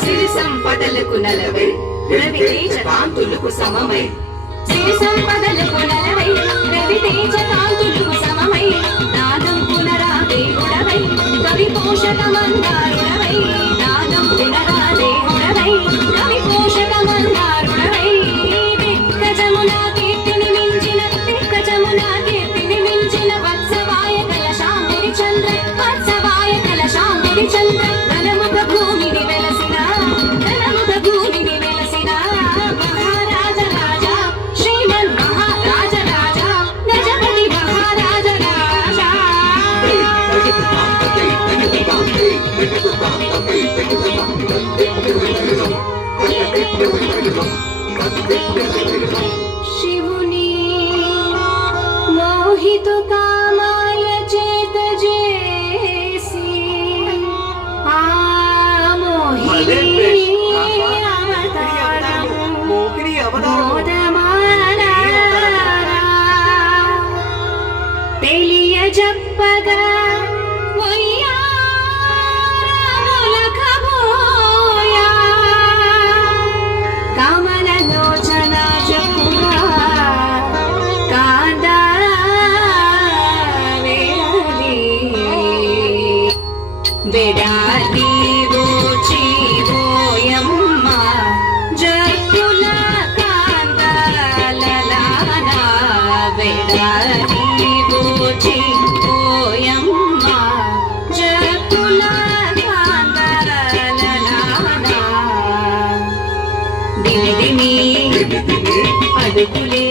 సిరి సంపదలకు నలవై రవితేజ కాంతులకు సమమై సిరి సంపదలకు నలవై రవితేజ కాంతులకు సమమై నాదం పునరాదేవుడవై కవి పోషక మందారుడవై నాదం పునరాదేవుడవై కవి పోషక మందారుడవై దిగ్గజమునా కీర్తిని మించిన దిగ్గజమునా కీర్తిని మించిన వత్సవాయ కలశాంబరి చంద్ర వత్సవాయ కలశాంబరి చంద్ర ధనముఖ భూమిని వెలసిన ధనముఖ భూమిని వెలసిన మహారాజ రాజా శ్రీమన్ మహారాజ రాజా గజపతి మహారాజ రాజా శివుని మోహిత కామాయ చేత చేసి ఆ మోహిని తెలియజప్పగా కమలలోచన జపురా కాందా వేడాలి ఓయమ్మ జట్టుల కాందాలలానా వేడాలి ఓయమ్మ జట్టుల కాందాలలానా దిమి దిమి అడుగులే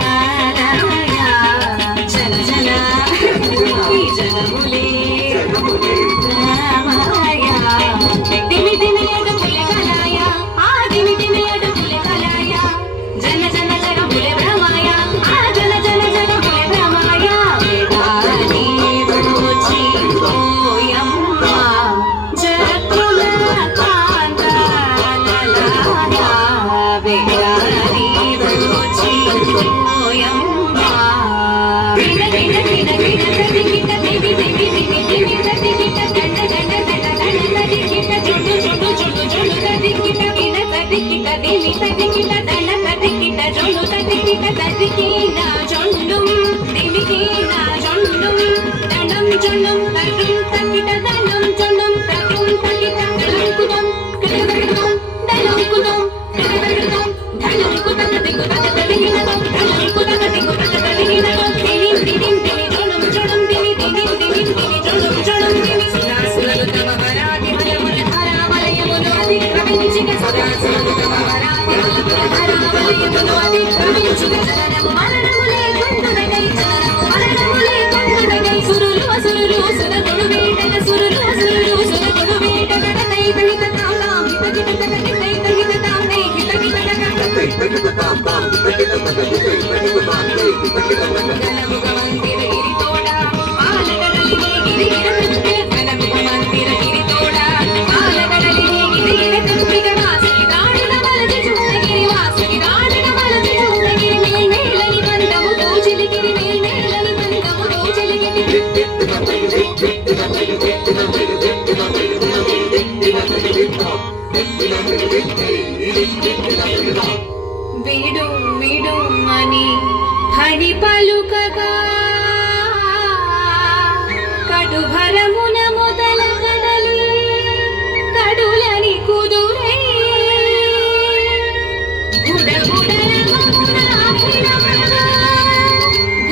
కారాయ జన జన ఈ జనములే దిమి దిమి అడుగులే కలాయ ఆ దిమి దిమి అడుగులే కలాయ జన జన జగములే భ్రమాయ ఆ జన జన జగములే భ్రమాయ వేదాని వచ్చి ఓయమ్మ జగముల కాంతాలలానా వేదాని వచ్చి ఓయమ్మ గిడ గిడ గిడ గిడ గిడ దేవి దేవి దేవి దేవి దేవి గిడ దండ దండ దండ దండ దండ గిడ జుడు జుడు జుడు జుడు దది గిడ గిడ దది గిడ దేవి దది గిడ దండ దది గిడ జుడు దది గిడ దది గిడ జుండుం దేవి గిడ జుండుం దండం జుండుం తగిం తగిడ దండం జుండుం తగిం తగిడ దలంకుదం కదగదం దలంకుదం కదగదం దలంకుదం దిగు దద దదిగిన దలంకుదం దిగు దద దదిగిన దేవి దేవి దేవి జుండుం జుండుం దేవి దేవి దేవి దేవి జుండుం జుండుం దేవి సురాసురలు తమ వరాది వలముల హరావలయమును అతిక్రమించిన సురాసురలు తమ వరాది వలముల హరావలయమును అతిక్రమించిన జననము మరణములే కొండుదగై జననము మరణములే కొండుదగై సురులు అసురులు సురగుడు వేటగ సురులు అసురులు సురగుడు వేటగ తై తగిత తాం హితగిత తగతి తై తగిత తాం తై హితగిత గణముగ మందిర గిరితోడ పాలగడలిని గిరిగిర తృప్తిగ గణముగ మందిర గిరితోడ పాలగడలిని గిరిగిర తృప్తిగ వాసుకి దాడిన వలసి చూడగిరి వాసుకి దాడిన వలసి చూడగిరి మేల్మేలని బంధము దోచిలిగిరి మేల్మేలని బంధము దోచిలిగిరి విడు విడు మని హరి పలుకగా కడుభరమున మొదల కడలి కడులని కుదురై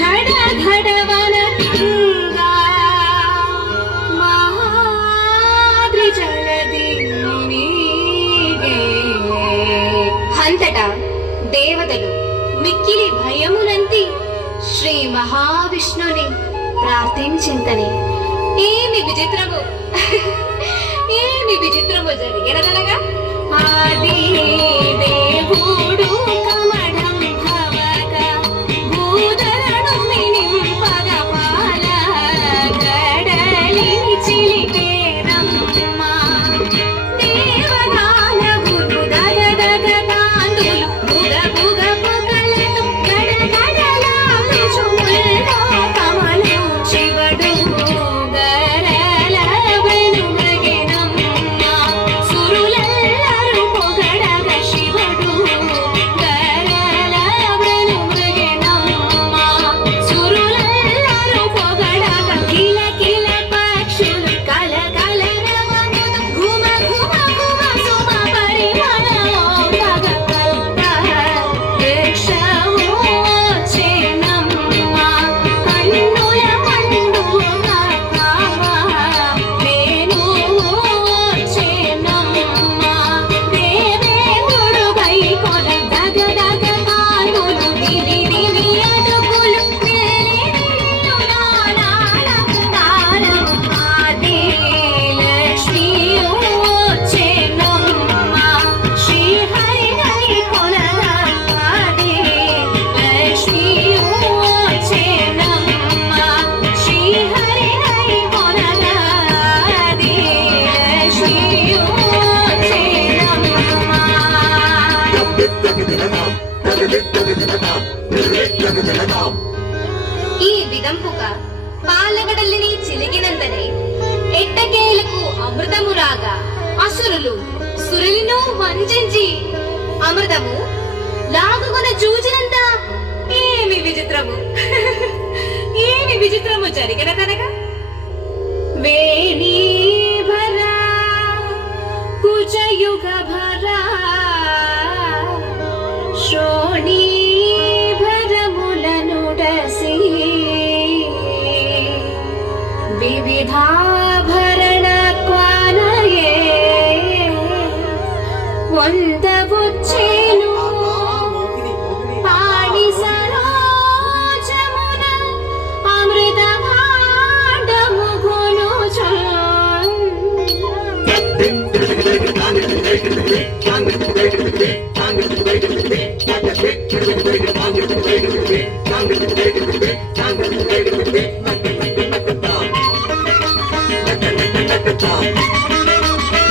ఘడ ఘడవన పింగా మహాద్రి జలది అంతటా దేవ మహావిష్ణుని ప్రార్థించింతని ఏమి విచిత్రము ఏమి విచిత్రము జరిగినదనగా ఆది దేవుడు కమడం భవక భూధరణు నింపగ పాల గడలి చిలికే రమ్మ దేవగానగులు దగదగ తాందులు బుగ బుగ పొగలతో గడగడలాడుచు ముల్లో కమలు శివడు గరల వెనుమగెనమ్మ సురులెల్లరు పొగడగ శివడు గరల వెనుమగెనమ్మ సురులెల్లరు పొగడగ కిల కిల పక్షులు కల కల రవముదు ఘుమ ఘుమ ఘుమ సుమ పరిమళమో పగ కల్ప వృక్షము వచ్చెనమ్మ కన్నుల పండుగ కామ వేణువు వచ్చెనమ్మ దేవేంద్రుడు గైకొన దగ దగ తాండులు దివి దివి అడుగులు నిలినిల్లు నానాలకు తాళము ఆది లక్ష్మియు వచ్చెనమ్మ శ్రీహరి గైకొనగ ఆది లక్ష్మియు వచ్చెనమ్మ శ్రీహరి గైకొనగ ఆది లక్ష్మియు వచ్చెనమ్మ ఈ విధంపుగా పాలగడలిని చిలిగినంతనే ఎట్టకేలకు అమృతము రాగా అసురులు సురులను వంచించి అమృతము లాగుకొన చూచినంత ఏమి విచిత్రము ఏమి విచిత్రము జరిగిన కనుక వేణీ భరా కుచయుగ భరా శ్రోణీ భరములనుడసి వివిధాభరణ క్వానయే వందవచ్చేను పాణి సరోజమున అమృత భాండము కొనుచు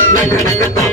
Like